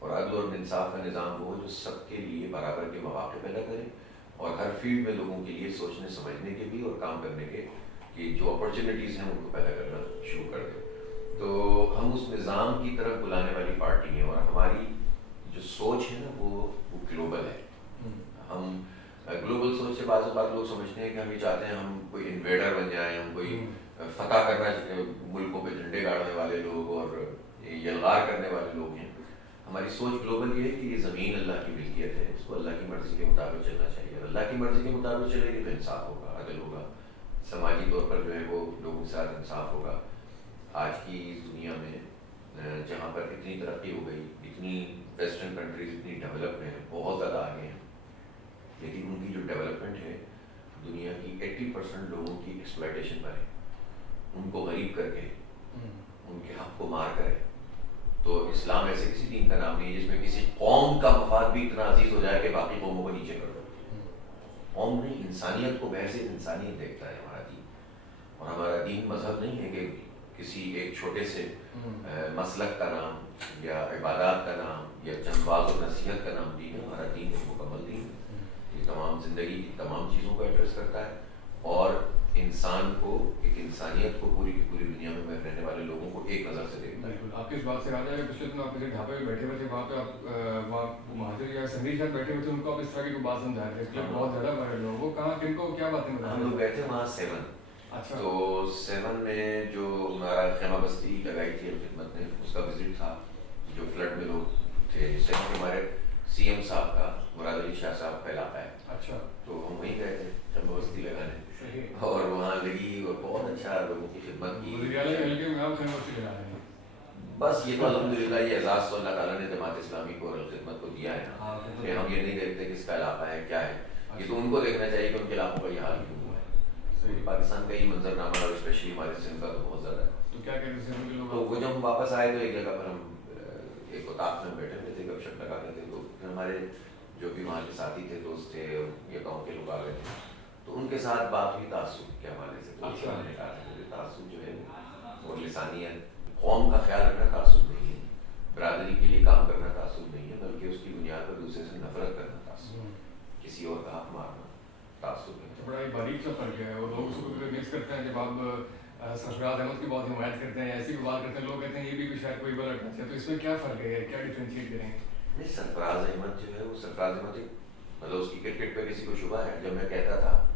اور عدل اور انصاف کا نظام وہ جو سب کے لیے برابر کے مواقع پیدا کرے اور ہر فیلڈ میں لوگوں کے لیے سوچنے سمجھنے کے بھی اور کام کرنے کے کہ جو اپرچونیٹیز ہیں ان کو پیدا کرنا شروع کر دیں. تو ہم اس نظام کی طرف بلانے والی پارٹی ہیں اور ہماری جو سوچ ہے نا وہ گلوبل ہے. ہم گلوبل سوچ سے بعض اوقات لوگ سمجھتے ہیں کہ ہم یہ چاہتے ہیں ہم کوئی انویڈر بن جائیں, ہم کوئی فتح کرنا ملکوں پہ جھنڈے گاڑنے والے لوگ اور یلغار کرنے والے لوگ ہیں. ہماری سوچ گلوبل یہ ہے کہ یہ زمین اللہ کی ملکیت ہے, اس کو اللہ کی مرضی کے مطابق چلنا چاہیے. اگر اللہ کی مرضی کے مطابق چلے گی تو انصاف ہوگا, عدل ہوگا, سماجی طور پر جو ہے وہ لوگوں کے ساتھ انصاف ہوگا. آج کی اس دنیا میں جہاں پر اتنی ترقی ہو گئی, اتنی ویسٹرن کنٹریز اتنی ڈیولپ ہیں, بہت زیادہ آگے ہیں, لیکن ان کی جو ڈیولپمنٹ ہے دنیا کی 80% لوگوں کی ایکسپلائٹیشن پر ہے. ان کو غریب کر کے, ان کے حق کو مار کرے. تو اسلام ایسے کسی دین کا نام نہیں ہے جس میں کسی قوم کا مفاد بھی اتنا عزیز ہو جائے کہ باقی قوموں کو نیچے کر دو. قوم نہیں, انسانیت کو بحیثیت انسانیت دیکھتا ہے ہمارا دین. اور ہمارا دین مذہب نہیں ہے کہ کسی ایک چھوٹے سے مسلک کا نام یا عبادات کا نام یا چند واعظ و نصیحت کا نام دین ہے. ہمارا دین ایک مکمل دین ہے, یہ تمام زندگی کی تمام چیزوں کو ایڈریس کرتا ہے اور انسان کو, ایک انسانیت کو پوری کی پوری دنیا میں رہنے والے لوگوں کو ایک نظر سے دیکھتا ہے. بالکل, آپ کی اس بات سے یاد ہے کہ پچھلے دن آپ کسی ڈھابے پہ بیٹھے ہوئے تھے, وہاں پہ آپ وہاں مہاجر یا سندھی شاید بیٹھے ہوئے تھے, ان کو آپ اس طرح کی کوئی بات سمجھا رہے تھے, بہت زیادہ وائرل ہو. وہ کہاں, کن کو, کیا باتیں بتا رہے ہم لوگ گئے تھے وہاں 7. اچھا, تو 7 میں جو ہمارا خیمہ بستی لگائی تھی خدمت نے, اس کا وزٹ تھا. جو فلڈ میں لوگ تھے, 7 ہمارے سی ایم صاحب کا, مراد علی شاہ صاحب کا علاقہ ہے. اچھا, تو ہم وہیں گئے تھے خیمہ بستی لگانے, اور وہاں لگی اور بہت اچھا لوگوں کی خدمت کی. بس یہ تو الحمدللہ یہ اعزاز تو اللہ تعالیٰ نے جماعت اسلامی کو اور خدمت کو دیا ہے نا, کہ ہم یہ نہیں دیکھتے کس کا علاقہ ہے کیا ہے. یہ تو ان کو دیکھنا چاہیے کہ ان کے علاقوں کا یہ حال کیوں ہوا ہے. پاکستان کا یہ منظرنامہ اور اسپیشلی ہمارے سندھ کا تو بہت زیادہ ہے. تو کیا کہتے ہیں لوگ, تو وہ جب ہم واپس آئے تو ایک جگہ پر ہم ایک اتاق میں بیٹھے ہوئے تھے, گپ شپ لگا رہے تھے. تو پھر ہمارے جو بھی وہاں کے ساتھی تھے, دوست تھے, یہ گاؤں کے لوگ آ گئے تھے, تو ان کے ساتھ بات ہوئی تعصب کے حوالے سے. تو نے کہا کہ تعصب جو ہے وہ لسانیت, قوم کا خیال رکھنا تعصب نہیں ہے, برادری کے لیے کام کرنا تعصب نہیں ہے, بلکہ اس کی بنیاد پر دوسرے سے نفرت کرنا تعصب, کسی اور کا حق مارنا تعصب ہے. بڑا ہی باریک سا فرق ہے, اور لوگ اس کو مس کرتے ہیں. جب آپ سرفراز احمد کی بہت حمایت کرتے ہیں, ایسی بھی بات کرتے ہیں, لوگ کہتے ہیں یہ بھی شاید کوئی غلط ہے. تو اس میں کیا فرق ہے, کیا ڈفرینشیٹ کریں گے؟ نہیں, سرفراز احمد جو ہے وہ سرفراز احمد, مطلب اس کی کرکٹ پہ کسی کو شبہ ہے. جب میں کہتا تھا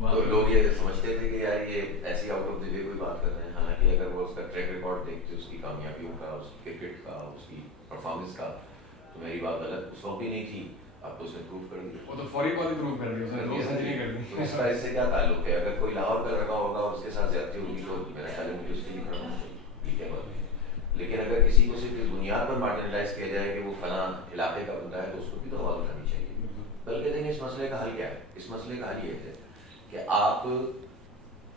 تو لوگ یہ سمجھتے تھے کہ یار یہ ایسی آؤٹ آف دی وے کوئی بات کر رہے ہیں. حالانکہ اگر وہ اس کا ٹریک ریکارڈ دیکھتے, اس کی کامیابیوں کا, اس کی کرکٹ کا, اس کی پرفارمنس کا, تو میری بات غلط اس وقت بھی نہیں تھی. اب تو اس نے پروف کر دیا, وہ تو فوری بات پروف کر دی, اس نے روز سنجری کر دی. تو اس کا اس سے کیا تعلق ہے؟ اگر کوئی لاہور کا لڑکا ہوگا اور اس کے ساتھ زیادتی ہوگی تو میرا خیال ہے مجھے اس کے لیے کھڑا ہونا چاہیے, یہ کیا بات ہے. لیکن اگر کسی کو صرف اس بنیاد پر مارجنلائز کیا جائے کہ وہ فلاں علاقے کا بندہ ہے, تو اس کو بھی تو آواز اٹھانی چاہیے. بلکہ دیکھیں اس مسئلے کا حل کیا ہے. اس مسئلے کا حل یہ ہے کہ آپ,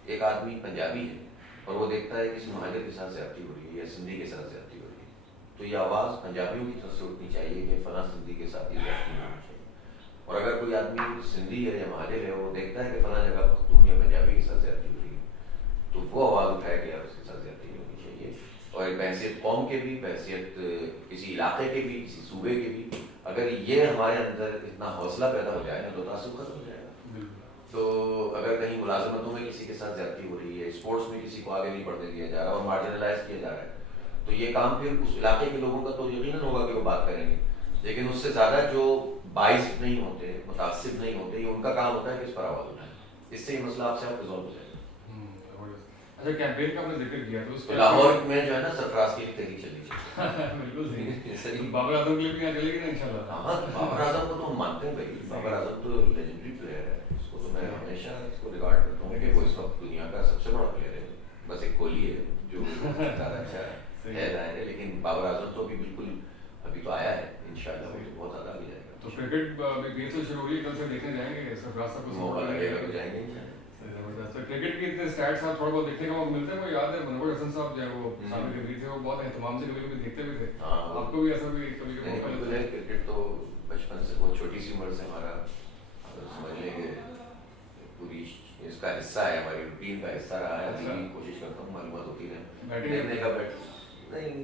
ایک آدمی پنجابی ہے اور وہ دیکھتا ہے کہ کسی مہاجر کے ساتھ زیادتی ہو رہی ہے یا سندھی کے ساتھ زیادتی ہو رہی ہے, تو یہ آواز پنجابیوں کی طرف سے اٹھنی چاہیے کہ فلاں سندھی کے ساتھ یہ زیادتی نہیں ہونی چاہیے. اور اگر کوئی آدمی سندھی ہے یا مہاجر ہے, وہ دیکھتا ہے کہ فلاں جگہ پختون یا پنجابی کے ساتھ زیادتی ہو رہی ہے, تو وہ آواز اٹھائے کہ یار اس کے ساتھ زیادتی نہیں ہونی چاہیے. اور بحیثیت قوم کے بھی, بحیثیت کسی علاقے کے بھی, کسی صوبے کے بھی, اگر یہ ہمارے اندر اتنا حوصلہ پیدا ہو جائے نا تو تعصب ختم ہو جائے گا. تو اگر کہیں ملازمتوں میں کسی کے ساتھ زیادتی ہو رہی ہے, اسپورٹس میں کسی کو آگے نہیں بڑھنے دیا جا رہا اور مارجنلائز کیا جا رہا ہے, تو یہ کام پھر اس علاقے کے لوگوں کا تو یقیناً ہوگا کہ وہ بات کریں گے. لیکن اس سے زیادہ جو باعث نہیں ہوتے, متاثر نہیں ہوتے, یہ ان کا کام ہوتا ہے کہ اس پر آواز اٹھائیں. اس سے یہ مسئلہ آپ سے آپ ریزالو ہو جائے گا. اچھا, کیمپین کا آپ نے ذکر کیا, تو اس لاہور میں جو ہے نا سرفراز کی تحریک چلنی چاہیے. بالکل صحیح. بابر اعظم کے لیے بھی یہاں چلے گی نا انشاءاللہ. ہاں, بابر اعظم کو تو ہم مانتے ہیں بھائی. بابر اعظم تو لیجنڈری پلیئر ہے, اس کو تو میں ہمیشہ اس کو ریگارڈ کرتا ہوں کہ وہ اس وقت دنیا کا سب سے بڑا پلیئر ہے. بس ایک کوہلی ہے جو زیادہ اچھا ہے ظاہر ہے, لیکن بابر اعظم تو ابھی بالکل ابھی تو آیا ہے, انشاءاللہ وہ بہت زیادہ آگے جائے گا. تو کرکٹ بھی سے شروع ہوئی, کل سے دیکھنے جائیں گے سرفراز صاحب کو, موقع لگے گا تو جائیں گے. کرکٹ کے اتنے اسٹیٹس آپ تھوڑا بہت دیکھنے کا موقع ملتا ہے. وہ یاد ہے منور حسن صاحب جو ہے وہ سابق کبیر تھے, وہ بہت اہتمام سے کبھی کبھی دیکھتے بھی تھے. آپ کو بھی ایسا بھی کبھی کبھی موقع ملتا ہے؟ کرکٹ تو بچپن سے, بہت چھوٹی سی عمر سے ہمارا سمجھ لیں کہ پوری اس کا حصہ ہے, ہماری روٹین کا حصہ رہا ہے. ابھی بھی کوشش کرتا ہوں معلومات ہوتی رہے دیکھنے کا. نہیں,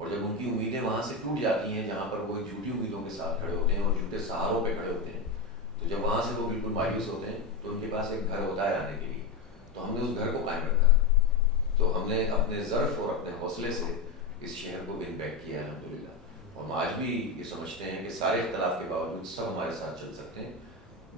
اور جب ان کی امیدیں وہاں سے ٹوٹ جاتی ہیں جہاں پر وہ ایک جھوٹی امیدوں کے ساتھ کھڑے ہوتے ہیں اور جھوٹے سہاروں پہ کھڑے ہوتے ہیں، تو جب وہاں سے وہ بالکل مایوس ہوتے ہیں تو ان کے پاس ایک گھر ہوتا ہے آنے کے لیے، تو ہم نے اس گھر کو قائم رکھا تھا، تو ہم نے اپنے ظرف اور اپنے حوصلے سے اس شہر کو ون بیک کیا ہے الحمدللہ، اور ہم آج بھی یہ سمجھتے ہیں کہ سارے اختلاف کے باوجود سب ہمارے ساتھ چل سکتے ہیں،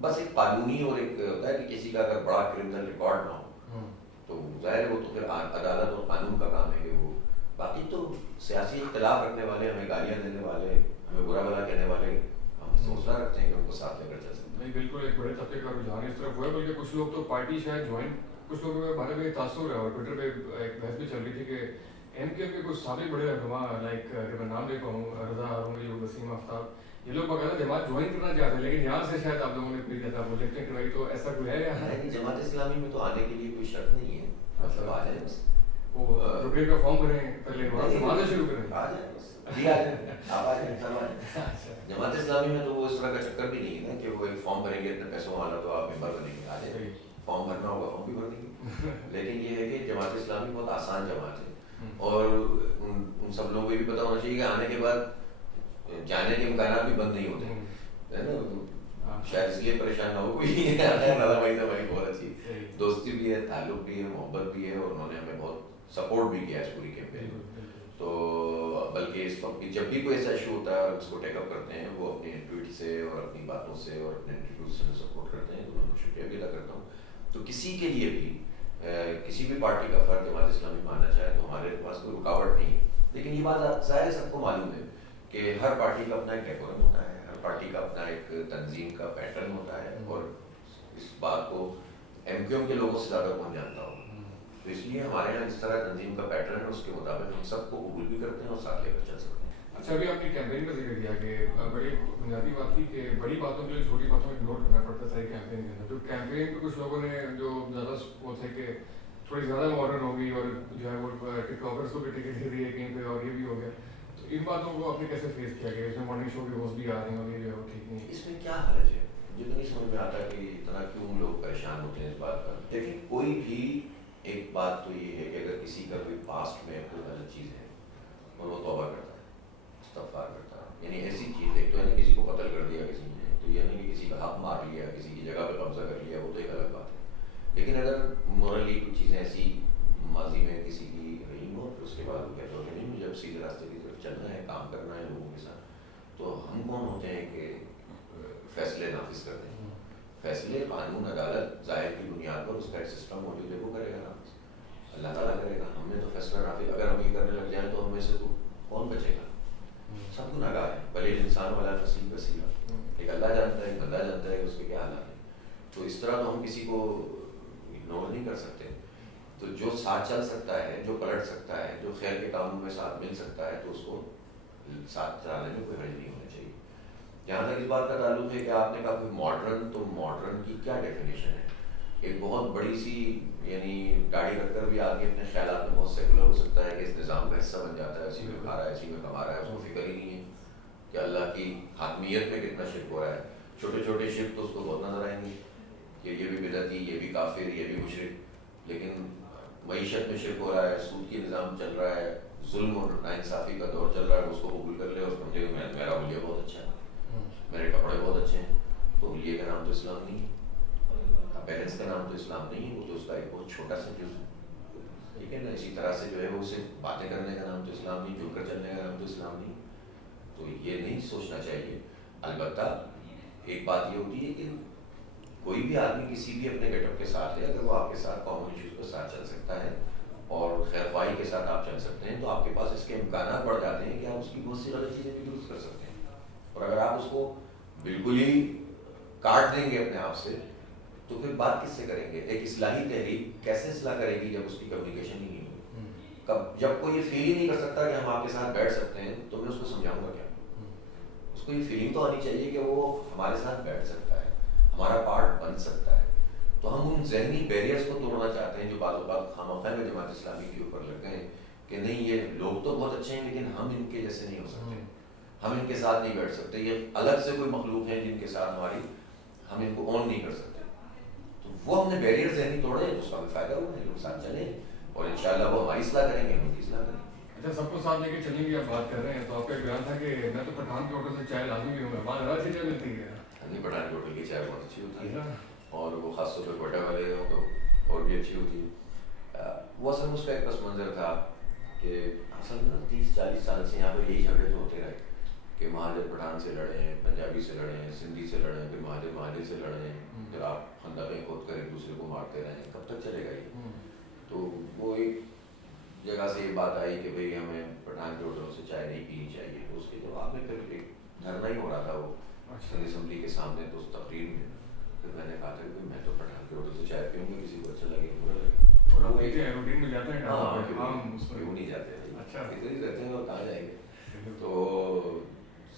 بس ایک قانونی اور ایک ہوتا ہے کہ کسی کا اگر بڑا کرمنل ریکارڈ نہ ہو تو ظاہر ہے وہ تو پھر عدالت اور قانون کا کام ہے کہ وہ، باقی تو سیاسی اختلاف رکھنے والے، ہمیں گالیاں دینے والے، ہمیں برا بھلا کہنے والے، ہم حوصلہ رکھتے ہیں کہ ان کو ساتھ لے کر چل سکتے ہیں۔ نہیں بالکل، ایک بڑے طبقے کا رجحان اس طرف ہوا ہے، بلکہ کچھ لوگ تو پارٹی شاید جوائن، کچھ لوگوں کے بارے میں یہ تاثر ہے، اور ٹویٹر پہ ایک بحث بھی چل رہی تھی کہ ایم کیو کے کچھ سابق بڑے رہنما، لائک اگر میں نام لے پاؤں، رضا ہارون، وسیم آفتاب، یہ لوگ باقاعدہ جماعت جوائن کرنا چاہتے ہیں، لیکن یہاں سے شاید آپ لوگوں نے پھر زیادہ وہ لکھتے ہیں کہ بھائی تو ایسا کوئی ہے یہاں؟ نہیں، جماعت اسلامی میں تو آنے کے لیے کوئی شرط نہیں ہے، مطلب آ جائیں بس، وہ روپے کا فارم بھریں پہلے، وہاں سے وہاں سے شروع کریں، آ جائیں بس، جی آ جائیں، آپ آ جائیں، سب آ جائیں۔ جماعت اسلامی میں تو وہ اس طرح کا چکر بھی نہیں ہے نا کہ وہ ایک فارم بھریں گے اتنے پیسوں والا تو آپ ممبر بنیں گے، آ جائیں، فارم بھرنا ہوگا فارم بھی بھر دیں گے، لیکن یہ ہے کہ جماعت اسلامی بہت آسان جماعت ہے، اور ان سب لوگوں کو یہ بھی پتہ ہونا چاہیے کہ آنے کے بعد جانے کے امکانات بھی بند نہیں ہوتے، ہے نا، شاید اس لیے پریشان نہ ہو کوئی، ناظر بھائی تو ہماری بہت اچھی دوستی بھی ہے، تعلق بھی ہے، محبت بھی ہے، اور انہوں نے ہمیں بہت سپورٹ بھی کیا اس پوری کیمپین میں، تو بلکہ اس وقت جب بھی کوئی ایسا ایشو ہوتا ہے اور اس کو ٹیک اپ کرتے ہیں، وہ اپنے ٹویٹ سے اور اپنی باتوں سے اور اپنے انٹرویوز سے سپورٹ کرتے ہیں، تو میں ان کو شکریہ بھی ادا کرتا ہوں۔ تو کسی کے لیے بھی کسی بھی پارٹی کا فرد جماعت اسلامی ماننا چاہے تو ہمارے پاس کوئی رکاوٹ نہیں ہے، لیکن یہ بات ظاہر ہے سب کو معلوم ہے کہ ہر پارٹی کا اپنا ایک ڈیکورم ہوتا ہے، ہر پارٹی کا اپنا ایک تنظیم کا پیٹرن ہوتا ہے، اور اس بات کو ایم کیو ایم کے لوگوں سے زیادہ کون جانتا ہو، تو اس لیے ہمارے یہاں جس طرح تنظیم کا پیٹرن ہے اس کے مطابق ہم سب کو قبول بھی کرتے ہیں اور ساتھ لے کر چل سکتے ہیں۔ اچھا، ابھی آپ نے کیمپین کا ذکر کیا کہ بڑی بنیادی بات تھی کہ بڑی باتوں کے لیے چھوٹی باتوں کو اگنور کرنا پڑتا تھا کیمپین کے اندر، تو کیمپین میں کچھ لوگوں نے جو زیادہ وہ تھے کہ تھوڑی زیادہ ماڈرن ہوگی، اور جو ہے وہ ٹک ٹاکرس کو بھی ٹکٹ دے دیے کہیں پہ، اور یہ بھی ہو گیا، تو ان باتوں کو آپ نے کیسے فیس کیا کہ اس میں مارننگ شو کے ہوسٹ بھی آ رہے ہیں اور یہ جو ہے وہ ٹھیک نہیں ہے؟ اس میں کیا حرج ہے؟ مجھے تو نہیں سمجھ میں آتا کہ اتنا کیوں لوگ پریشان ہوتے ہیں اس بات پر۔ دیکھیں، کوئی بھی ایک بات تو یہ ہے کہ اگر کسی کا کوئی پاسٹ میں کوئی غلط چیز ہے اور وہ توبہ کرتا ہے، استغفار کرتا ہے، یعنی ایسی چیز ایک تو ہے نا کسی کو قتل کر دیا کسی نے، تو یہ نہیں کہ کسی کا حق مار لیا، کسی کی جگہ پہ قبضہ کر لیا، وہ تو ایک الگ بات ہے، لیکن اگر مورلی کچھ چیزیں ایسی ماضی میں کسی کی رہی ہو تو اس کے بعد وہ کہتا ہو کہ نہیں مجھے اب سیدھے راستے کی طرف چلنا ہے، کام کرنا ہے لوگوں کے ساتھ، تو ہم کون ہوتے ہیں کہ فیصلے نافذ کر دیں؟ فیصلے قانون عدالت ظاہر کی بنیاد پر اس کا ایک سسٹم موجود ہے، وہ کرے گا نافذ، اللہ تعالیٰ کرے گا، ہم نے تو فیصلہ نافذ، اگر ہم یہ کرنے لگ جائیں تو ہم میں سے تو کون بچے گا؟ سب گناہ گار ہیں، بھلے انسان والا نصیب وسیلہ، ایک اللہ جانتا ہے، ایک بندہ جانتا ہے کہ اس کے کیا حالات ہیں، تو اس طرح تو ہم کسی کو اگنور نہیں کر سکتے، تو جو ساتھ چل سکتا ہے، جو پلٹ سکتا ہے، جو خیر کے کاموں میں ساتھ مل سکتا ہے، تو اس کو ساتھ چلانے میں کوئی حرج نہیں ہونا چاہیے۔ جہاں تک اس بات کا تعلق ہے کہ آپ نے کہا کہ ماڈرن، تو ماڈرن کی کیا ڈیفینیشن ہے؟ ایک بہت بڑی سی یعنی گاڑی رکھ کر بھی آدمی اپنے خیالات میں بہت سیکولر ہو سکتا ہے کہ اس نظام کا حصہ بن جاتا ہے، اسی میں کھا رہا ہے، اسی میں کما رہا ہے، اس کو فکر ہی نہیں ہے کہ اللہ کی حاکمیت میں کتنا شرک ہو رہا ہے۔ چھوٹے چھوٹے شرک تو اس کو بہت نظر آئیں گے کہ یہ بھی بدعتی، یہ بھی کافر، یہ بھی مشرک، لیکن معیشت میں شرک ہو رہا ہے، سود کی نظام چل رہا ہے، ظلم اور ناانصافی کا دور چل رہا ہے، اس کو قبول کر لے اور سمجھے کہ میرا حلیہ بہت اچھا ہے، میرے کپڑے بہت اچھے ہیں، تو حلیے کا نام تو اسلام نہیں ہے، پیرنٹس کا نام تو اسلام نہیں ہے، وہ تو اس کا ایک بہت چھوٹا سا جز ہے، ٹھیک ہے نا۔ اسی طرح سے جو ہے وہ صرف باتیں کرنے کا نام تو اسلام نہیں، جل کر چلنے کا نام تو اسلام نہیں، تو یہ نہیں سوچنا چاہیے۔ البتہ ایک بات یہ ہوتی ہے کہ کوئی بھی آدمی کسی بھی اپنے گیٹ اپ کے ساتھ ہے، اگر وہ آپ کے ساتھ کامن ایشوز کے ساتھ چل سکتا ہے اور خیر خواہی کے ساتھ آپ چل سکتے ہیں، تو آپ کے پاس اس کے امکانات بڑھ جاتے ہیں کہ آپ اس کی بہت سی غلط چیزیں بھی درست کر سکتے ہیں، اور اگر آپ اس کو بالکل ہی کاٹ دیں گے اپنے آپ سے تو پھر بات کس سے کریں گے؟ ایک اصلاحی تحریک کیسے اصلاح کرے گی جب اس کی کمیونیکیشن ہی نہیں ہوگی؟ جب کوئی یہ فیل ہی نہیں کر سکتا کہ ہم آپ کے ساتھ بیٹھ سکتے ہیں تو میں اس کو سمجھاؤں گا کیا؟ اس کو یہ فیلنگ تو آنی چاہیے کہ وہ ہمارے ساتھ بیٹھ سکتا ہے، ہمارا پارٹ بن سکتا ہے، تو ہم ان ذہنی بیریئرز کو توڑنا چاہتے ہیں جو بعض اوقات خواہ میں جماعت اسلامی کے اوپر لگ گئے ہیں کہ نہیں یہ لوگ تو بہت اچھے ہیں لیکن ہم ان کے جیسے نہیں ہو سکتے، ہم ان کے ساتھ نہیں بیٹھ سکتے، یہ الگ سے کوئی مخلوق ہیں جن کے ساتھ ہم ان کو اون نہیں کر سکتے، تو وہ ہم نے بیریئر ذہنی توڑے ہیں، تو اس کا بھی فائدہ ہوا ہے، لوگ ساتھ چلیں اور انشاءاللہ وہ ہماری اصلاح کریں گے، ہم ان کی اصلاح کریں گے۔ اچھا سب کو ساتھ لے کے چلنے کی آپ بات کر رہے ہیں تو آپ کا ایک بیان تھا کہ میں تو پٹھان کے ہوٹل سے چائے لازمی پیوں گا، وہاں زیادہ اچھی چائے ملتی ہے؟ نہیں، پٹھان کے ہوٹل کی چائے بہت اچھی ہوتی ہے اور وہ خاص طور پہ کوئٹہ والے ہوں تو اور بھی اچھی ہوتی ہے. وہ اصل میں اس کا ایک پس منظر تھا کہ اصل میں 30-40 سال سے یہاں پہ یہی جھگڑے تو ہوتے رہے کہ مہاجر پٹھان سے لڑیں، پنجابی سے لڑیں، سندھی سے لڑیں، پھر مہاجر سے لڑیں، پھر آپ خندقیں کھود کر ایک دوسرے کو مارتے رہیں، کب تک چلے گا یہ؟ تو وہ ایک جگہ سے یہ بات آئی کہ بھئی ہمیں پٹھان کے ہوٹلوں سے چائے نہیں پینی چاہیے. تو اس کے جواب میں پھر ایک دھرنا ہی ہو رہا تھا وہ سندھ اسمبلی کے سامنے. تو اس تقریر میں پھر میں نے کہا تھا کہ میں تو پٹھان کے ہوٹل سے چائے پیوں گا، کسی کو اچھا لگے برا لگے. اور آپ کہتے ہیں روٹین میں جاتے ہیں؟ ہاں کیوں نہیں جاتے ہیں، اچھا ادھر ہی رہتے ہیں اور کہاں جائیں گے. تو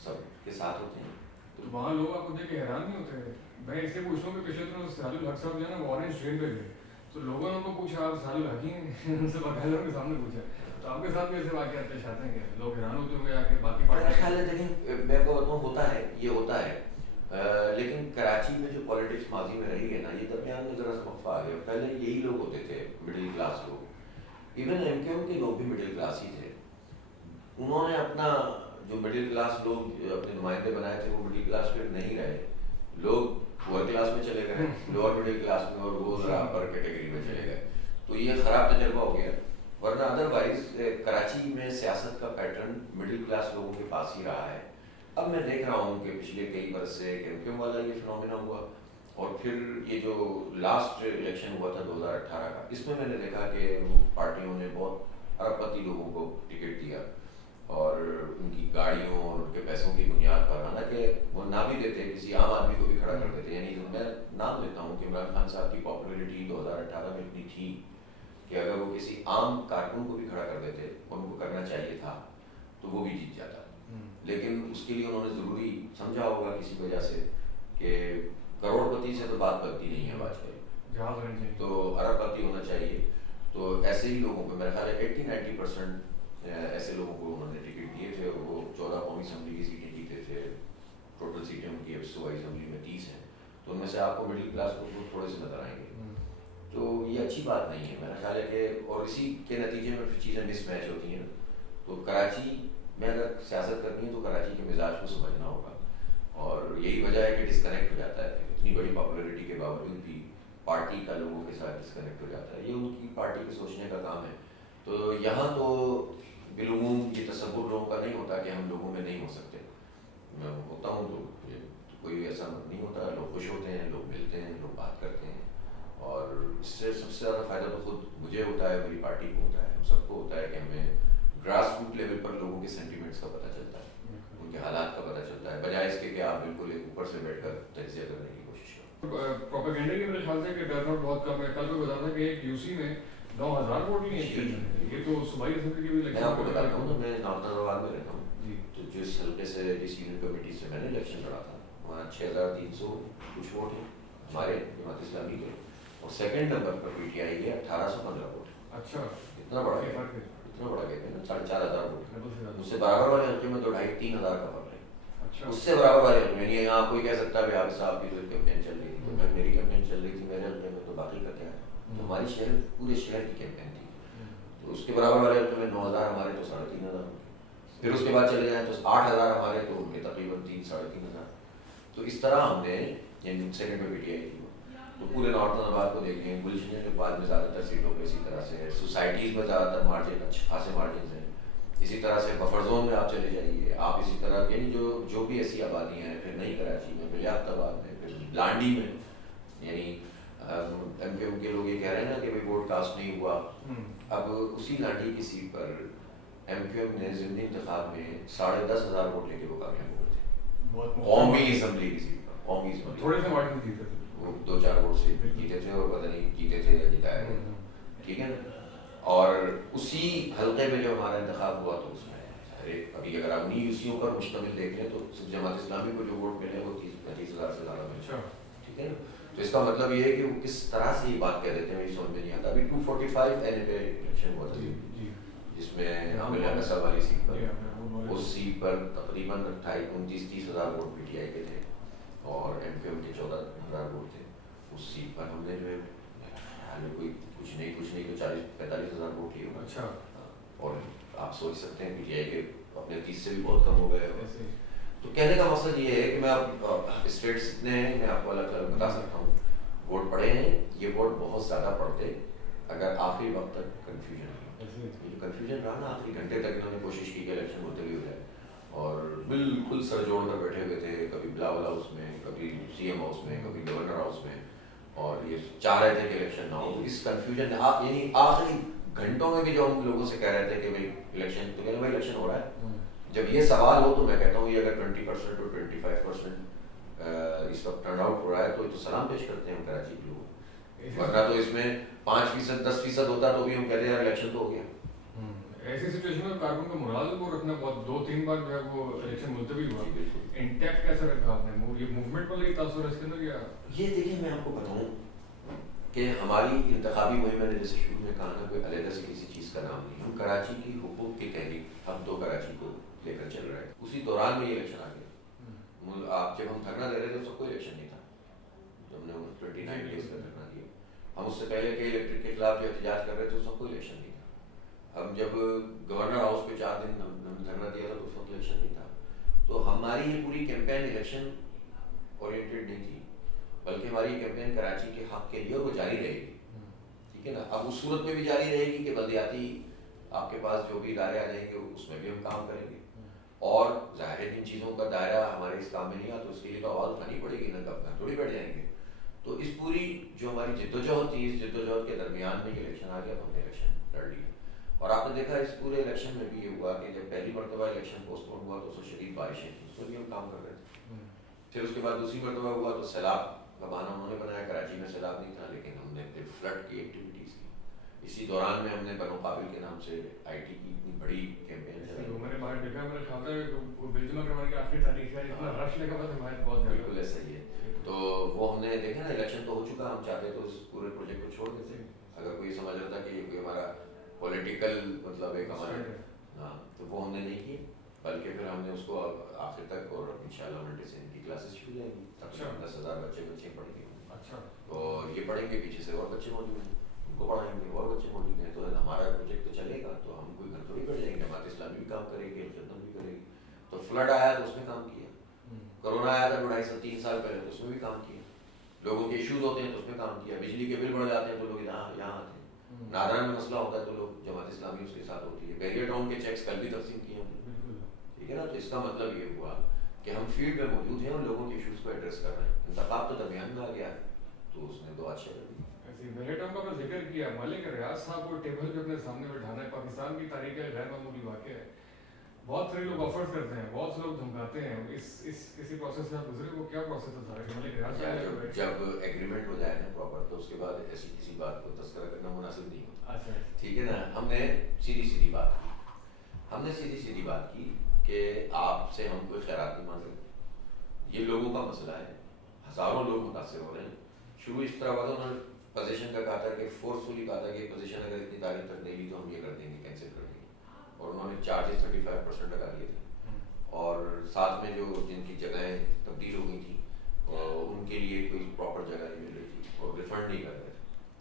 سب کے ساتھ ہوتے ہیں. تو وہاں لوگ آپ کو دیکھ کے حیران نہیں ہوتے؟ میں اس لیے پوچھ رہا ہوں کہ پچھلے دنوں سہیل الحق صاحب جو ہے نا وہ اورنج ٹرین پہ گئے تو لوگوں نے ان کو پوچھا آپ سہیل الحق ہی ہیں؟ ان سے باقاعدہ ان کے سامنے پوچھا. تو آپ کے ساتھ بھی ایسے واقعات پیش آتے ہیں کہ لوگ حیران ہوتے ہوں گے آ کے باقی میرا پارٹی؟ خیال ہے دیکھیں میں کو بتاؤں ہوتا ہے، یہ ہوتا ہے، لیکن کراچی میں جو پالیٹکس ماضی میں رہی ہے نا، یہ درمیان میں ذرا سا وقفہ آ گیا. پہلے یہی لوگ ہوتے تھے مڈل کلاس لوگ، ایون ایم کیو ایم کے لوگ بھی مڈل کلاس ہی تھے. انہوں نے اپنا جو مڈل کلاس لوگ اپنے نمائندے بنائے تھے وہ مڈل کلاس پھر نہیں رہے، لوگ لوور کلاس میں چلے گئے، لوور مڈل کلاس میں، اور وہ ذرا اپر کیٹیگری میں چلے گئے. تو یہ خراب تجربہ ہو گیا. ورنہ ادروائز کراچی میں سیاست کا پیٹرن مڈل کلاس لوگوں کے پاس ہی رہا ہے. اب میں دیکھ رہا ہوں کہ پچھلے کئی برس سے ایم کیو ایم والا یہ فنومینا ہوا، اور پھر یہ جو لاسٹ الیکشن ہوا تھا 2018 کا، اس میں نے دیکھا کہ پارٹیوں نے بہت ارب پتی لوگوں کو ٹکٹ دیا اور ان کی گاڑیوں اور ان کے پیسوں کی بنیاد پر، حالانکہ وہ نہ بھی دیتے کسی عام آدمی کو بھی کھڑا کر دیتے. یعنی میں نام لیتا ہوں کہ عمران خان صاحب کی پاپولرٹی 2018 میں اتنی تھی کہ اگر وہ کسی عام کارکن کو بھی کھڑا کر دیتے اور ان کو کرنا چاہیے تھا تو وہ بھی جیت جاتا. لیکن اس کے لیے انہوں نے ضروری سمجھا ہوگا کسی وجہ سے کہ کروڑ پتی سے تو بات بنتی نہیں ہے واجپئی، تو ارب پتی ہونا چاہیے. تو ایسے ہی لوگوں کو میرا خیال ہے 80-90% ایسے لوگوں کو انہوں نے ٹکٹ دیے تھے. وہ 14 قومی اسمبلی کی سیٹیں جیتے تھے. ٹوٹل سیٹیں ان کی صوبائی اسمبلی میں 30 ہیں. تو ان میں سے آپ کو مڈل کلاس لوگ تھوڑے سے نظر آئیں گے. تو یہ اچھی بات نہیں ہے میرا خیال ہے کہ، اور اسی کے نتیجے میں پھر چیزیں مس میچ ہوتی ہیں. تو کراچی میں اگر سیاست کرنی ہے تو کراچی کے مزاج کو سمجھنا ہوگا، اور یہی وجہ ہے کہ ڈسکنیکٹ ہو جاتا ہے. اتنی بڑی پاپولرٹی کے باوجود بھی پارٹی کا لوگوں کے ساتھ ڈسکنیکٹ ہو جاتا ہے. یہ ان کی پارٹی کے سوچنے کا کام ہے. تو یہاں تو بالعموم یہ تصور لوگوں کا نہیں ہوتا کہ ہم لوگوں میں نہیں ہو سکتے. میں ہوتا ہوں تو کوئی ایسا نہیں ہوتا. لوگ خوش ہوتے ہیں، لوگ ملتے ہیں، لوگ بات کرتے ہیں، اور اس سے سب سے زیادہ فائدہ تو خود مجھے ہوتا ہے، میری پارٹی کو ہوتا ہے، ہم سب کو ہوتا ہے کہ ہمیں گراس روٹ لیول پر لوگوں کے سینٹیمنٹس کا پتہ چلتا ہے، ان کے حالات کا پتہ چلتا ہے، بجائے اس کے کہ آپ بالکل ایک اوپر سے بیٹھ کر تجزیہ کرنے کی کوشش کریں. پروپیگنڈے کی میرے خیال سے کہ ٹرن آؤٹ بہت کم ہے. کل کو بتا تھا کہ ایک یو سی میں 9,000 ووٹ نہیں ہے. یہ تو صوبائی اسمبلی کی بھی میں آپ کو بتاتا ہوں نا، میں نارتھ حیدرآباد میں رہتا ہوں، تو جس حلقے سے جس یونین کمیٹی سے میں نے الیکشن لڑا تھا وہاں 6,300 کچھ ووٹ ہیں ہمارے جماعت اسلامی کے، اور second number per P T I کے 1,815 ووٹ. اچھا، اتنا بڑا گیا، اتنا بڑا گیا نا، 4,500 ووٹ. اس سے برابر والے حلقے میں 2,500-3,000 کا فرق ہے. اس سے برابر والے حلقے میں یہاں کوئی کہہ سکتا ہے آپ صاحب کی جو کیمپین چل رہی تھی، تو میری کیمپین چل رہی تھی میرے حلقے میں، تو باقی کا کیا ہے؟ تو ہماری شہر، پورے شہر کی کیمپین تھی. تو اس کے برابر والے حلقے میں 9,000 ہمارے تو 3,500. پھر اس کے بعد چلے جائیں تو 8,000 ہمارے، تو ان کے تقریباً 3-3,500. تو اس طرح ہم نے یعنی سیکنڈ میں پی ٹی آئی تھی. تو پورے نارتھ حیدرآباد کو دیکھیں، گلشن کے بعد میں زیادہ تر سیٹوں پہ اسی طرح سے سوسائٹیز میں زیادہ تر مارجن، اچھے خاصے مارجنز ہیں. اسی طرح سے بفر زون میں آپ چلے جائیے، آپ اسی طرح یعنی جو بھی ایسی آبادیاں ہیں، پھر نئی کراچی میں، پھر لیاقت آباد میں، پھر لانڈی میں، یعنی ایم کیو ایم کے لوگ یہ کہہ رہے ہیں نا کہ بھائی ووٹ کاسٹ نہیں ہوا. اب اسی لانڈی کی سیٹ پر ایم کیو ایم نے ضمنی انتخاب میں 10,500 ووٹ لے کے وہ کامیاب ہوئے تھے. قومی اسمبلی کی سیٹ پر، قومی اسمبلی تھوڑے سے مارجن جیتے تھے، وہ 2-4 ووٹ سے جیتے تھے، اور پتہ نہیں جیتے تھے یا جتائے تھے. ٹھیک ہے نا. اور اسی حلقے میں جو ہمارا انتخاب ہوا تو اس میں ابھی اگر آپ انہیں یوسیوں پر مشتمل دیکھ لیں تو جماعت اسلامی کو جو ووٹ ملے وہ 30,000 سے زیادہ ملے. ٹھیک ہے نا. تو اس کا مطلب یہ ہے کہ وہ کس طرح سے یہ بات کہہ دیتے ہیں میری سمجھ میں نہیں آتا. ابھی 245 این پہ الیکشن ہوا تھا جس میں عامر نصر والی سیٹ پر، اس سیٹ پر تقریباً 29-30,000 ووٹ پی ٹی آئی کے تھے اور ایم کیو ایم کے 14,000 ووٹ تھے. اس سیٹ پر ہم نے جو ہے کوئی کچھ نہیں تو 40-45,000 ووٹ لیے. اچھا. اور آپ آپ سوچ سکتے ہیں PTI کے اپنے 30 سے بھی بہت کم ہو گئے. تو کہنے کا مقصد یہ ہے کہ میں اب اسٹیٹس اتنے ہیں میں آپ کو الگ الگ بتا سکتا ہوں. ووٹ پڑے ہیں, یہ ووٹ بہت زیادہ پڑتے اگر آخری وقت تک کنفیوژن جو کنفیوژن رہا نا, آخری گھنٹے تک انہوں نے کوشش کی کہ الیکشن ہوتے ہوئے ہو جائے, اور بالکل سر جوڑ کر بیٹھے ہوئے تھے, کبھی بلاول ہاؤس میں, کبھی CM ہاؤس میں, کبھی گورنر ہاؤس میں, اور یہ چاہ رہے تھے کہ الیکشن نہ ہو. اس کنفیوژن یعنی آخری گھنٹوں میں بھی جو ہم لوگوں سے کہہ رہے تھے کہ بھائی الیکشن, تو کہتے بھائی الیکشن ہو رہا ہے. جب یہ سوال ہو تو میں کہتا ہوں یہ اگر 20% اور 25% اس وقت ٹرن آؤٹ ہو رہا ہے تو سلام پیش کرتے ہیں ہم کراچی کے لوگ, ورنہ تو اس میں 5% 10% ہوتا تو بھی ہم کہتے ہیں یار الیکشن تو ہو گیا. ایسی سچویشن میں کارکن کو مراد کو رکھنا بہت 2-3 بار جو ہے وہ الیکشن ملتوی ہوا, انٹیکٹ کیسے رکھا آپ نے, یہ موومنٹ پر لگی تاثر اس کے اندر یا یہ دیکھیں میں آپ کو بتاؤں کہ ہماری انتخابی مہم میں نے جیسے شروع میں کہا نا, کوئی علیحدہ سے کسی چیز کا نام نہیں. ہم کراچی کی حقوق کی تحریک ہم تو کراچی کو لے کر چل رہے ہیں. اسی دوران میں یہ الیکشن آ گیا. آپ جب ہم دھرنا دے رہے تھے تو کوئی الیکشن نہیں تھا, جب ہم نے 29 ڈیز کا دھرنا دیا. ہم اس سے پہلے کہ الیکٹرک کے خلاف جو احتجاج کر رہے تھے اس وقت کوئی الیکشن نہیں تھا. ہم جب گورنر ہاؤس پہ 4 دن ہم نے دھرنا دیا تھا تو اس وقت الیکشن نہیں تھا. تو ہماری یہ پوری کیمپین الیکشن اورینٹیڈ نہیں تھی, بلکہ ہماری کیمپین کراچی کے حق کے لیے اور وہ جاری رہے گی. ٹھیک ہے نا. اب اس صورت میں بھی جاری رہے گی کہ بلدیاتی آپ کے پاس جو بھی ادارے آ جائیں گے اس میں بھی ہم کام کریں گے, اور ظاہر ہے جن چیزوں کا دائرہ ہمارے اس کام میں نہیں آ تو اس کے لیے تو آواز اٹھانی پڑے گی نا, کب تھوڑی بیٹھ جائیں گے. تو اس پوری جو ہماری جدوجہد تھی, اس جدوجہد کے درمیان میں یہ الیکشن آ گیا تو ہم نے الیکشن لڑ لیا. اور آپ نے دیکھا اس پورے الیکشن میں بھی یہ ہوا کہ جب پہلی مرتبہ الیکشن پوسٹ پون ہوا تو اس میں شدید بارشیں تھیں, اس میں بھی ہم کام کر رہے تھے. پھر اس کے بعد دوسری مرتبہ ہوا تو سیلاب کا بہانہ انہوں نے بنایا, کراچی میں سیلاب نہیں تھا لیکن ہم نے پھر فلڈ کی ایکٹیویٹیز کی. اسی دوران میں ہم نے بنو قابل کے نام سے IT کی اتنی بڑی کیمپین چلائی. میں نے باہر دیکھا, میرا خیال ہے بلجمہ کروانے کی آخری تاریخ ہے, اتنا رش لگا تھا حمایت بہت زیادہ. بالکل ایسا ہی ہے. تو وہ ہم نے دیکھا نا الیکشن تو ہو چکا, ہم چاہتے تو اس پورے پروجیکٹ کو چھوڑ دیتے اگر کوئی سمجھ رہا تھا کہ یہ کوئی ہمارا پولیٹیکل مطلب ایک ہمارا, ہاں تو وہ ہم نے نہیں کی, بلکہ پھر ہم نے اس کو آخر تک, اور انشاءاللہ منڈے سے ان کی کلاسز شروع ہو جائیں گی. 10,000 بچے پڑھیں گے. اچھا. اور یہ پڑھیں گے, پیچھے سے اور بچے موجود ہیں ان کو پڑھائیں گے, اور بچے موجود ہیں. تو ہمارا پروجیکٹ تو چلے گا, تو ہم کوئی گھر تھوڑی بیٹھ جائیں گے. جماعت اسلامی بھی کام کرے گی, الجنت بھی کرے گی. تو فلڈ آیا تو اس میں کام کیا, کرونا آیا تھا 2.5-3 سال پہلے تو اس میں بھی کام کیا. لوگوں کے ایشوز ہوتے ہیں تو اس میں کام کیا. بجلی کے بل بڑھ جاتے ہیں تو لوگ یہاں آتے ہیں. نادرا میں مسئلہ ہوتا ہے تو لوگ جماعت اسلامی اس کے ساتھ ہوتی ہے. بیریئر ٹاؤن کے چیکس کل بھی تقسیم کیے ہم نے. ٹھیک ہے نا. تو اس کا مطلب یہ ہوا کہ ہم فیلڈ میں موجود ہیں اور لوگوں کے ایشوز کو ایڈریس کر رہے ہیں. انتخاب تو درمیان میں آ گیا ہے تو اس نے تو اچھا کر دیا. بیریئر ٹاؤن کا میں ذکر کیا, ملک ریاض صاحب کو ٹیبل پہ اپنے سامنے بٹھانا ہے پاکستان کی تاریخ ہے, غیر معمولی واقعہ ہے. بہت سارے لوگ آفرز کرتے ہیں, بہت سے لوگ دھمکاتے ہیں. اسی پروسیس سے آپ گزرے, وہ کیا پروسیس تھا سارا کہ ملک ریاض صاحب جب ایگریمنٹ ہو جائے نا پراپر تو اس کے بعد ایسی کسی بات کو تذکرہ کرنا مناسب نہیں ہوتا. اچھا ٹھیک ہے نا. ہم نے سیدھی بات کی, ہم نے سیدھی بات کی کہ آپ سے ہم کوئی خیرات نہیں مانگ رہے. یہ لوگوں کا مسئلہ ہے, ہزاروں لوگ متاثر ہو رہے ہیں. شروع اس طرح ہوا تھا, انہوں نے پوزیشن کا کہا تھا کہ فورسفلی کہا تھا کہ پوزیشن اگر اتنی تاریخ تک نہیں لی تو ہم یہ کر دیں گے, کینسل کر دیں گے. اور انہوں نے چارجز 35% لگا دیے تھے, اور ساتھ میں جو جن کی جگہیں تبدیل ہو گئی تھیں ان کے لیے کوئی پراپر جگہ نہیں مل رہی تھی, اور ریفنڈ نہیں کر رہے تھے.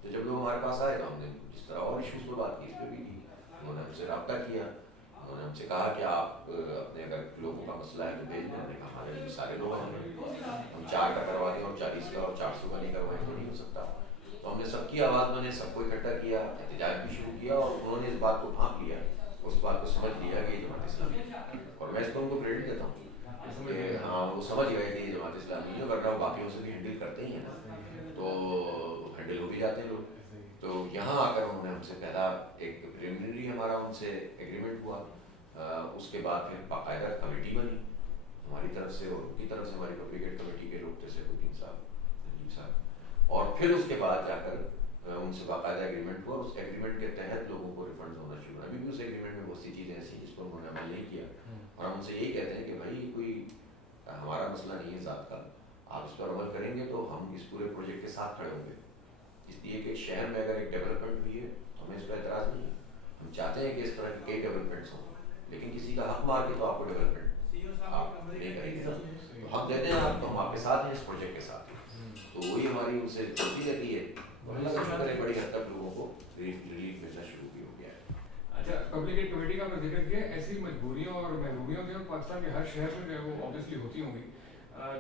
تو جب لوگ ہمارے پاس آئے تو ہم نے جس طرح اور ایشوز پہ بات کی اس پہ بھی کی. انہوں نے ہم سے رابطہ کیا, انہوں نے ہم سے کہا کہ آپ اپنے اگر لوگوں کا مسئلہ ہے تو بھیج دیں. ہم نے کہا ہمارے لیے سارے لوگ ہم 4 کا کروا دیں اور 40 کا اور 400 کا نہیں کروائیں تو نہیں ہو سکتا. تو ہم نے سب کی آواز میں نے سب کو اکٹھا کیا, احتجاج بھی شروع کیا, اور انہوں نے اس بات کو بھانپ لیا, اس بات کو سمجھ لیا کہ یہ جماعت اسلامی ہے. اور میں اس کو ان کو کریڈٹ دیتا ہوں کہ ہاں وہ سمجھ گئے کہ یہ جماعت اسلامی ہے, ورنہ باقیوں سے بھی ہینڈل کرتے ہی ہیں نا, تو ہینڈل ہو بھی جاتے ہیں لوگ. تو یہاں آ کر انہوں نے ہم سے پہلا ایک پریلیمنری ہمارا ان سے ایگریمنٹ ہوا. اس کے بعد پھر باقاعدہ کمیٹی بنی ہماری طرف سے, اور ان کی طرف سے ہماری پبلک کمیٹی کے لوگ تھے 3 صاحب. اور پھر اس کے بعد جا کر ان سے باقاعدہ ایگریمنٹ ہوا. اس ایگریمنٹ کے تحت لوگوں کو ریفنڈ ہونا شروع ہوا. ابھی بھی اس ایگریمنٹ میں بہت سی چیزیں ایسی جس پر انہوں نے عمل نہیں کیا, اور ہم ان سے یہی کہتے ہیں کہ بھائی کوئی ہمارا مسئلہ نہیں ہے ذات کا, آپ اس پر عمل کریں گے تو ہم اس پورے پروجیکٹ کے ساتھ کھڑے ہوں گے. اس لیے کہ شہر میں اگر ایک ڈیولپمنٹ ہوئی ہے تو ہمیں اس پر اعتراض نہیں ہے. ہم چاہتے ہیں کہ اس طرح کی کئی ڈیولپمنٹس ہوں, لیکن کسی کا حق مار کے تو آپ کو ڈیولپمنٹ آپ نہیں کریں گے. تو حق دیتے ہیں آپ, تو ہم آپ کے ساتھ ہیں اس پروجیکٹ کے ساتھ. تو وہی ہماری ان سے چلتی رہتی ہے. اللہ کا شکر ہے بڑی حد تک لوگوں کو ریلیف ملنا شروع بھی ہو گیا ہے. اچھا پبلک ایڈ کمیٹی کا آپ نے ذکر کیا ایسی مجبوریوں اور محرومیوں کے پاکستان کے ہر شہر میں جو ہے وہ آبویسلی ہوتی ہوں گی،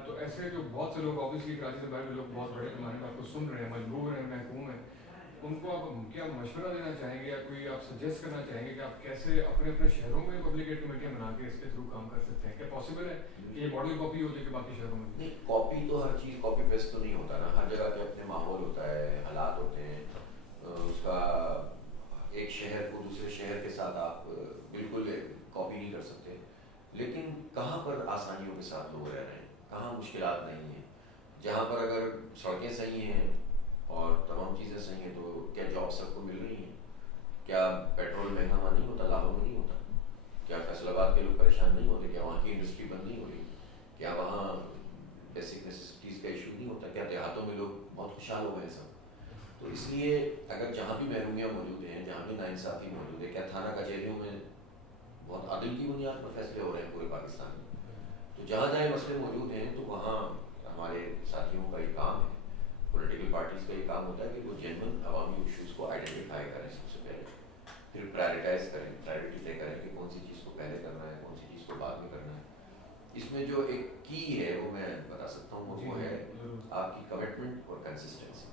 تو ایسے جو بہت سے لوگ آبویسلی کراچی سے باہر کے لوگ بہت بڑے پیمانے پر آپ کو سن رہے ہیں، مجبور ہیں، محکوم ہیں، ان کو آپ کیا مشورہ دینا چاہیں گے یا کوئی آپ سجیسٹ کرنا چاہیں گے کہ آپ کیسے اپنے اپنے شہروں میں پبلک ایڈ کمیٹیاں بنا کے اس کے تھرو کام کر سکتے ہیں؟ کیا پاسبل ہے کہ یہ ماڈل کاپی ہو جائے کہ باقی شہروں میں؟ نہیں، کاپی تو ہر چیز کاپی پیسٹ تو نہیں ہوتا نا، ہر جگہ پہ اپنے ماحول ہوتا ہے، حالات ہوتے ہیں، اس کا ایک شہر کو دوسرے شہر کے ساتھ آپ بالکل کاپی نہیں کر سکتے، لیکن کہاں پر آسانیوں کے ساتھ لوگ رہ رہے ہیں، کہاں مشکلات نہیں ہیں، جہاں پر اگر سڑکیں صحیح ہیں اور تمام چیزیں صحیح ہیں تو کیا جاب سب کو مل رہی ہیں؟ کیا پیٹرول مہنگا وہاں نہیں ہوتا، لاہور میں نہیں ہوتا؟ کیا فیصل آباد کے لوگ پریشان نہیں ہوتے؟ کیا وہاں کی انڈسٹری بند نہیں ہو رہی؟ کیا وہاں بیسک نیسیسٹیز کا ایشو نہیں ہوتا؟ کیا دیہاتوں میں لوگ بہت خوشحال ہو گئے ہیں سب؟ تو اس لیے اگر جہاں بھی محرومیاں موجود ہیں، جہاں بھی ناانصافی موجود ہے، کیا تھانہ کچہریوں میں بہت عدل کی بنیاد پر فیصلے ہو رہے ہیں پورے پاکستان میں؟ تو جہاں جہاں مسئلے موجود ہیں تو وہاں ہمارے ساتھیوں کا یہ کام ہے، پولیٹیکل پارٹیز کا یہ کام ہوتا ہے کہ وہ جینون عوامی ایشوز کو آئیڈینٹیفائی کریں سب سے پہلے، پھر پرائرٹائز کریں، پرائرٹی طے کریں کہ کون سی چیز کو پہلے کرنا ہے، کون سی چیز کو بعد میں کرنا ہے۔ اس میں جو ایک کی ہے وہ میں بتا سکتا ہوں، وہ ہے آپ کی کمٹمنٹ اور کنسسٹنسی۔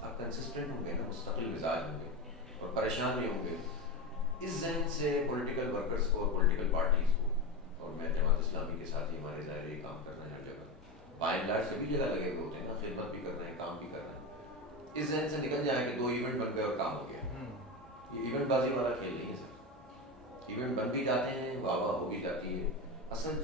آپ کنسسٹنٹ ہوں گے نا، مستقل مزاج ہوں گے اور پریشان نہیں ہوں گے، اس ذہن سے پولیٹیکل ورکرز کو اور پولیٹیکل پارٹیز کو، اور میں جماعت اسلامی کے ساتھ ہی ہمارے ظاہر یہ کام کرنا ہے ہر جگہ، بائی اینڈ لارج سبھی جگہ لگے ہوئے ہوتے ہیں نا، خدمت بھی کرنا ہے، کام بھی کرنا ہے، اس ذہن سے نکل جائیں کہ 2 ایونٹ بن گئے اور کام ہو گیا۔ یہ ایونٹ بازی والا کھیل نہیں ہے سر، ایونٹ بن بھی جاتے ہیں، واہ واہ ہو بھی جاتی ہے، اصل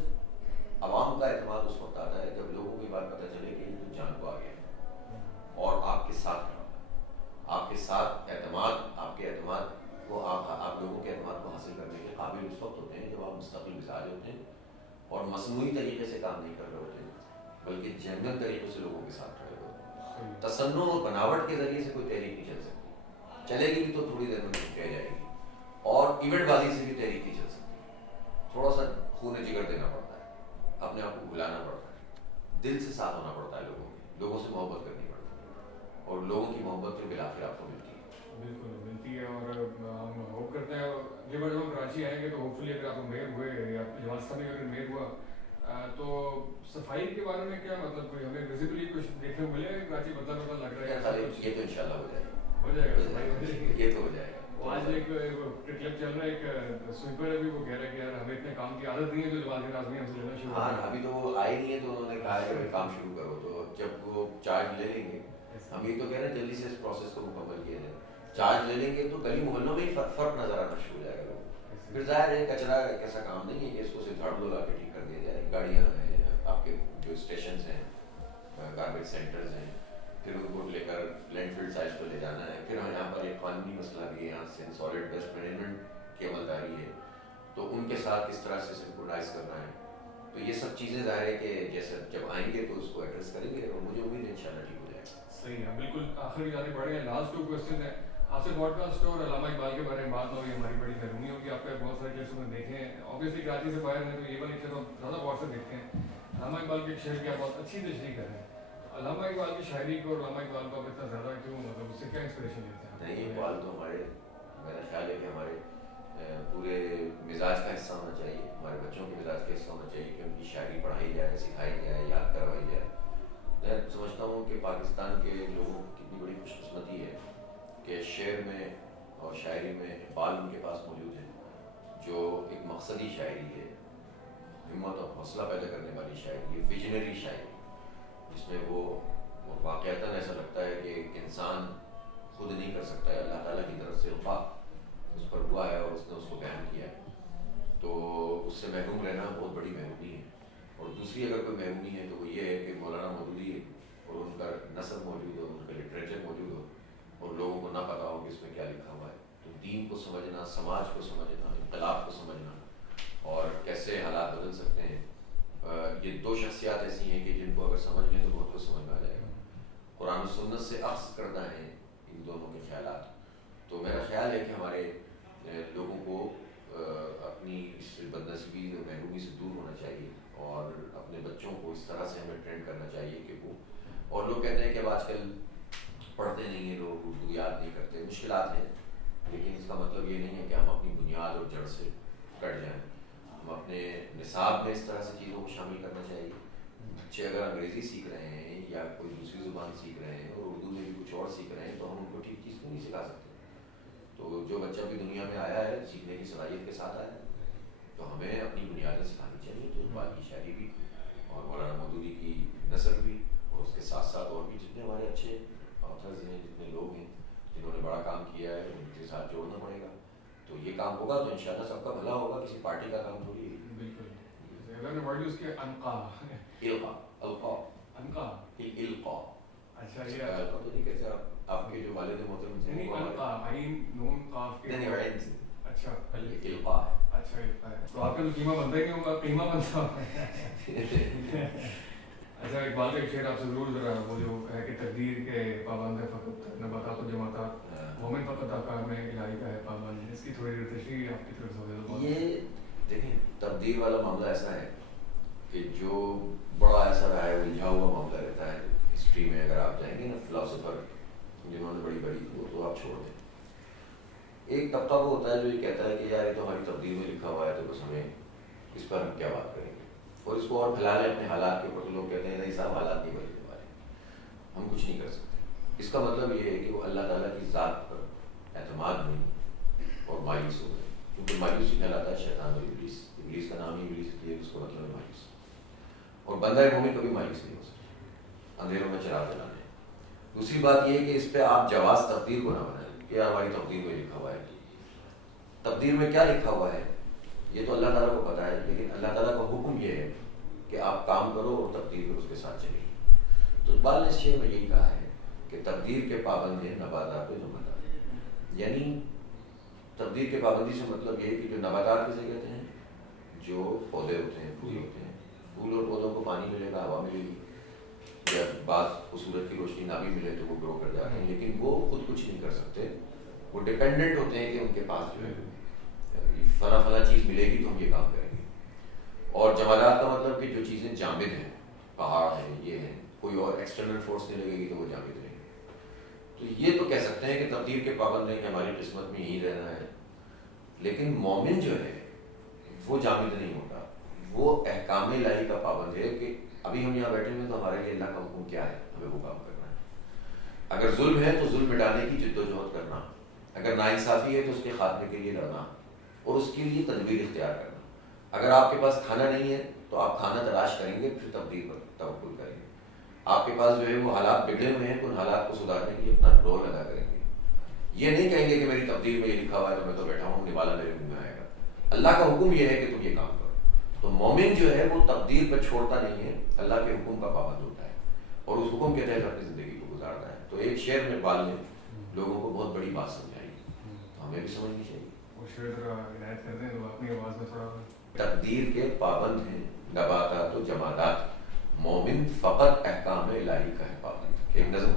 عوام کا اعتماد اس وقت آتا ہے جب لوگوں کی بات پتہ چلے کہ یہ تو جان کو آ گیا ہے اور آپ کے ساتھ کھڑا ہے، آپ کے ساتھ اعتماد، آپ کے اعتماد کو آپ لوگوں کے اعتماد کو حاصل کرنے کے قابل اس وقت ہوتے ہیں جب آپ مستقل مزاج ہوتے ہیں اور مصنوعی طریقے سے کام نہیں کر رہے ہوتے ہیں بلکہ جنرل طریقے سے لوگوں کے ساتھ کھڑے ہوتے ہیں۔ تصنع اور بناوٹ کے ذریعے سے کوئی تحریک نہیں چل سکتی، چلے گی بھی تو تھوڑی دیر میں چھپ جائے گی، اور ایونٹ بازی سے بھی تحریک نہیں چل سکتی، تھوڑا سا خون جگر دینا پڑتا ہے، اپنے آپ کو بھلانا پڑتا ہے، دل سے ساتھ ہونا پڑتا ہے، لوگوں سے محبت کرنی پڑتی ہے، اور لوگوں کی محبت پھر بالآخر آپ کو ملتی ہے۔ بالکل ملتی ہے، اور ہم ہوپ کرتے ہیں جب ہم کراچی آئیں گے تو ہوپ فلی اگر آپ کو میئر ہوئے یا جماعت اسلامی اگر میئر ہوا تو صفائی کے بارے میں کیا مطلب کوئی ہمیں ویزیبلی کچھ دیکھنے کو ملے گا؟ کراچی بدلا بدلا لگ رہا ہے، یہ تو انشاءاللہ ہو جائے گا، ہو جائے گا، صفائی ہو جائے گی، یہ تو ہو جائے گا۔ آج ایک کلپ چل رہا ہے، ایک سویپر ہے بھی، وہ کہہ رہا ہے کہ یار ہمیں اتنے کام کی عادت نہیں ہے جو جماعت کے ناظرین ہم سے لینا شروع ہاں ابھی تو وہ آئے نہیں ہے تو انہوں نے کہا ہے کہ کام شروع کرو، تو جب وہ چارج لے لیں گے، ہم یہ تو کہہ رہے ہیں جلدی سے اس پروسیس کو مکمل کیا جائے، چارج لے لیں گے تو گلی محلوں میں ہی فرق نظر آنا شروع ہو جائے گا لوگوں کو۔ پھر ظاہر ہے کچرا ایک ایسا کام نہیں ہے کہ اس کو صرف جھاڑو لگا کے ٹھیک کر دیا جائے، گاڑیاں ہیں، آپ کے جو اسٹیشنز ہیں، گاربیج سینٹرز ہیں، پھر ان کو لے کر لینڈ فل سائز پہ لے جانا ہے، پھر یہاں پر ایک قانونی مسئلہ بھی ہے، یہاں سے سالڈ ویسٹ مینجمنٹ کی عملداری ہے، تو ان کے ساتھ کس طرح سے سنکرونائز کرنا ہے، تو یہ سب چیزیں ظاہر ہے کہ جیسے جب آئیں گے تو اس کو ایڈریس کریں گے، اور مجھے امید ہے انشاءاللہ ٹھیک ہو جائے گا۔ صحیح ہے، بالکل آخر کی جانے پڑے ہیں، لاسٹ 2 کوسچن ہیں آپ سے، پوڈ کاسٹ اور علامہ اقبال کے بارے میں بات ہوئی، ہماری بڑی محرومی ہوگی، آپ کے بہت سارے کلپس میں دیکھے ہیں، اوبیسلی کراچی سے باہر ہیں تو یہ والی کلپ ہم زیادہ غور سے دیکھتے ہیں، علامہ اقبال کے ایک شعر کی آپ بہت اچھی تشریح کر رہے ہیں، علامہ اقبال کی شاعری کو اور علامہ اقبال کو آپ اتنا زیادہ کیوں، مطلب اس سے کیا انسپریشن لیتے ہیں؟ نہیں، اقبال تو ہمارے، میرا خیال ہے کہ ہمارے پورے مزاج کا حصہ ہونا چاہیے، ہمارے بچوں کے مزاج کا حصہ ہونا چاہیے کہ ان کی شاعری پڑھائی جائے، سکھائی جائے، یاد کروائی جائے۔ میں سمجھتا ہوں کہ پاکستان کے لوگوں کی کتنی بڑی خوش قسمتی ہے کہ شعر میں اور شاعری میں اقبال ان کے پاس موجود ہے، جو ایک مقصدی شاعری ہے، ہمت اور حوصلہ پیدا کرنے والی شاعری ہے، ویژنری شاعری، جس میں وہ واقعتاً ایسا لگتا ہے کہ ایک انسان خود نہیں کر سکتا ہے، اللہ تعالیٰ کی طرف سے القاء اس پر ہوا ہے اور اس نے اس کو بیان کیا ہے، تو اس سے محروم رہنا بہت بڑی محرومی ہے۔ اور دوسری اگر کوئی محرومی ہے تو وہ یہ ہے کہ مولانا مودودی ہے اور ان کا نثر موجود ہو، ان کا لٹریچر موجود ہو اور لوگوں کو نہ پتا ہو کہ اس میں کیا لکھا ہوا ہے، تو دین کو سمجھنا، سماج کو سمجھنا، انقلاب کو سمجھنا اور کیسے حالات بدل سکتے ہیں، یہ 2 شخصیات ایسی ہیں کہ جن کو اگر سمجھ لیں تو بہت کچھ سمجھ میں آ جائے گا۔ قرآن و سنت سے اخذ کرنا ہے ان دونوں کے خیالات، تو میرا خیال ہے کہ ہمارے لوگوں کو اپنی اس بدنصیبی اور محرومی سے دور ہونا چاہیے اور اپنے بچوں کو اس طرح سے ہمیں ٹرینڈ کرنا چاہیے کہ وہ، اور لوگ کہتے ہیں کہ اب آج کل پڑھتے نہیں ہیں لوگ، اردو یاد نہیں کرتے، مشکلات ہیں، لیکن اس کا مطلب یہ نہیں ہے کہ ہم اپنی بنیاد اور جڑ سے کٹ جائیں. ہم اپنے نصاب میں اس طرح سے چیزوں کو شامل کرنا چاہیے. بچے اگر انگریزی سیکھ رہے ہیں یا کوئی دوسری زبان سیکھ رہے ہیں اور اردو میں بھی کچھ اور سیکھ رہے ہیں تو ہم ان کو ٹھیک چیز کو نہیں سکھا سکتے. تو جو بچہ بھی دنیا میں آیا ہے سیکھنے کی صلاحیت کے ساتھ آیا ہے تو ہمیں اپنی بنیادیں سکھانی چاہیے. تو اقبال کی شاعری بھی اور مولانا مودودی کی نثر بھی اور اس کے ساتھ ساتھ اور بھی جتنے ہمارے اچھے آتھرز ہیں, جتنے لوگ ہیں جنہوں نے بڑا کام کیا ہے, ان کے ساتھ جوڑنا پڑے گا. تو یہ کام ہوگا تو انشاءاللہ سب کا بھلا ہوگا, کسی پارٹی کا کام تھوڑی ہے. بالکل. اگر ورڈ یوز کیا انقا انقا القا. اچھا یہ یہ القا تو نہیں کہتے آپ کے جو والد محترم تھے نہیں انقا عین نون قاف کے نہیں عین سے اچھا القا ہے. اچھا القا ہے. تو آپ کا تو قیمہ بنتا ہی نہیں ہوگا, قیمہ بنتا ہے. اچھا اقبال کا ایک شعر آپ سے ضرور ذرا وہ جو ہے کہ تقدیر کے پابند ہے فقط نباتات و جماعتات, مومن فقط آکار میں الہی کا ہے پابند. اس کی تھوڑی تشریح آپ کی طرف سے ہو جائے. یہ دیکھیں تبدیل والا معاملہ ایسا ہے کہ جو بڑا ایسا رہا ہے الجھا ہوا معاملہ رہتا ہے ہسٹری میں. اگر آپ جائیں گے نا فلاسفر جنہوں نے بڑی بڑی وہ تو آپ چھوڑ دیں. ایک طبقہ وہ ہوتا ہے جو یہ کہتا ہے کہ یار یہ تو ہماری تبدیل میں لکھا ہوا ہے تو بس ہمیں اس پر ہم کیا بات کریں گے, اور اس کو اور پھیلا لیں اپنے حالات کے اوپر. لوگ کہتے ہیں نہیں صاحب حالات نہیں بدلنے والے, ہم کچھ نہیں کر سکتے. اس کا مطلب یہ ہے کہ وہ اللہ تعالیٰ کی ذات پر اعتماد نہیں اور مایوس ہو گئے, کیونکہ مایوسی کہلاتا ہے شیطان اور ابلیس. ابلیس کا نام ہی ابلیس ہے, اس کا مطلب ہے مایوس. اور بندہ مومن کبھی مایوس نہیں ہو سکتا, اندھیروں میں چراغ جلانے. دوسری بات یہ ہے کہ اس پہ آپ جواز تقدیر کو نہ بنائیں کہ ہماری تقدیر میں لکھا ہوا ہے. تقدیر میں کیا لکھا ہوا ہے یہ تو اللہ تعالیٰ کو پتا ہے, لیکن اللہ تعالیٰ کا حکم یہ ہے کہ آپ کام کرو اور تقدیر میں اس کے ساتھ چلیے. تو اقبال نے اس شعر میں یہی کہا ہے کہ تقدیر کے پابند ہیں نباتات و جماعتات. یعنی تقدیر کے پابندی سے مطلب یہ ہے کہ جو نباتات کسے کہتے ہیں, جو پودے ہوتے ہیں, پھول ہوتے ہیں. پھول اور پودوں کو پانی ملے گا, ہوا ملے گی, جب بعض سورج کی روشنی نہ بھی ملے تو وہ گرو کر جاتے ہیں, لیکن وہ خود کچھ نہیں کر سکتے. وہ ڈپینڈنٹ ہوتے ہیں کہ ان کے پاس جو ہے فلاں فلاں چیز ملے گی تو ہم یہ کام کریں گے. اور جمادات کا مطلب کہ جو چیزیں جامد ہیں, پہاڑ ہیں, یہ ہیں, کوئی اور ایکسٹرنل فورس نہیں لگے گی تو وہ جامد رہیں گے. تو یہ تو کہہ سکتے ہیں کہ تقدیر کے پابند ہیں کہ ہماری قسمت میں یہی رہنا ہے. لیکن مومن جو ہے وہ جامد نہیں ہوتا, وہ احکام الہی کا پابند ہے کہ ابھی ہم یہاں بیٹھے ہوئے تو ہمارے لیے اللہ کا حکم کیا ہے, ہمیں وہ کام کرنا ہے. اگر ظلم ہے تو ظلم مٹانے کی جد و جہد کرنا, اگر ناانصافی ہے تو اس کے خاتمے کے لیے لڑنا اور اس کے لیے تدبیر اختیار کرنا. اگر آپ کے پاس کھانا نہیں ہے تو آپ کھانا تلاش کریں گے, پھر تبدیل پر توکل کریں گے. آپ کے پاس جو ہے وہ حالات بگڑے ہوئے ہیں تو ان حالات کو سدھارنے کے لیے اپنا رول ادا کریں گے. یہ نہیں کہیں گے کہ میری تبدیل میں یہ لکھا ہوا ہے تو میں تو بیٹھا ہوں, نوالا میرے منہ میں آئے گا. اللہ کا حکم یہ ہے کہ تم یہ کام کرو. تو مومن جو ہے وہ تبدیل پر چھوڑتا نہیں ہے, اللہ کے حکم کا پابند ہوتا ہے اور اس حکم کے تحت اپنی زندگی کو گزارتا ہے. تو ایک شعر میں اقبال نے لوگوں کو بہت بڑی بات سمجھائی, تو ہمیں بھی سمجھنی چاہیے. وہ شعر ذرا عنایت کرتے ہیں تو اپنی آواز میں تھوڑا. تقدیر کے پابند ہیں نباتات و جمادات, مومن فقط احکام الہی کا ہے پابند. ایک نظم